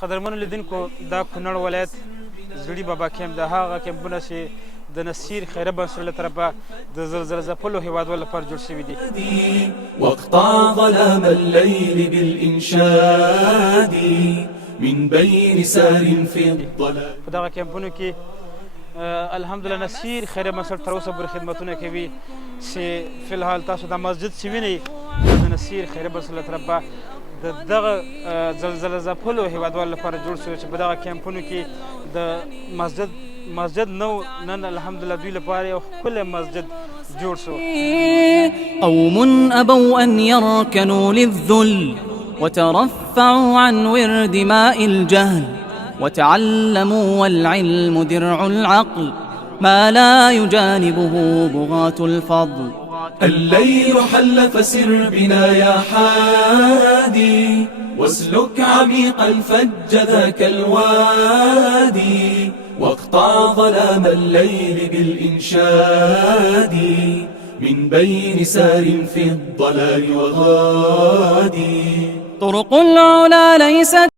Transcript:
قدرمنو لیدونکو دا کونړ ولایت زړي بابا کیمپ د هغه کیمپونه چې د نصیر خیره بنسټ له طرفه د زلزله ځپلو هیوادوالو لپاره جوړ شوي دي. واقطع ظلام الليل بالإنشاد من بين سار في الضلال. په دغه کیمپونو کې الحمدلله نصیر خیره بنسټ تر اوسه پورې خدمتونه کوي چې فی الحال تاسو دا مسجد چې وینئ د نصیر خیره بنسټ له طرفه د دغه زلزله ځپلو هیوادوالو لپاره جوړ شوی چې په دغه کیمپونو کې د مسجد نو نن الحمدلله دوی لپاره یو ښکلی مسجد جوړ شو. قوم أبوا أن يركنوا للذل وترفعوا عن ورد ماء الجهل وتعلموا والعلم درع العقل ما لا يجانبه بغاة الفضل. الليل حل فسر بنا يا حادي واسلك عميقا فج ذاك الوادي واقطع ظلام الليل بالإنشاد من بين سار في الضلال وغادي. طرق العلا ليست